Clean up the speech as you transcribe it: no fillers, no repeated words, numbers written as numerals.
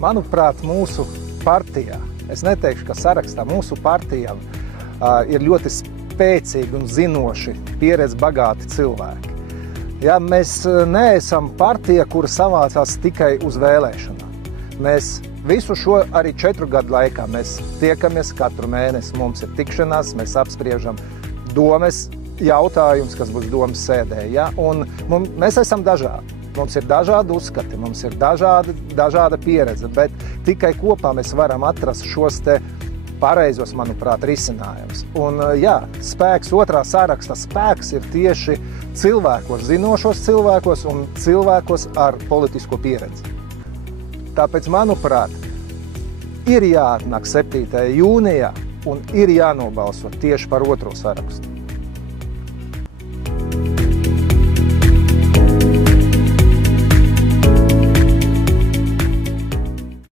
Manuprāt, mūsu partijā, es neteikšu, ka sarakstā, mūsu partijā ir ļoti spēcīgi un zinoši, pieredze bagāti cilvēki. Ja, mēs neesam partija, kura savācās tikai uz vēlēšanām. Mēs visu šo arī 4 gadu laikā mēs tiekamies katru mēnesi, mums ir tikšanās, mēs apspriežam domes jautājums, kas būs domas sēdē. Ja? Un mēs esam dažādi. Mums ir dažādi uzskati, mums ir dažāda pieredze, bet tikai kopā mēs varam atrast šos te pareizos, manuprāt, risinājumus. Un jā, spēks, otrā saraksta spēks ir tieši cilvēkos, zinošos cilvēkos un cilvēkos ar politisko pieredzi. Tāpēc, manuprāt, ir jāatnāk 7. jūnijā un ir jānobalso tieši par otro sarakstu.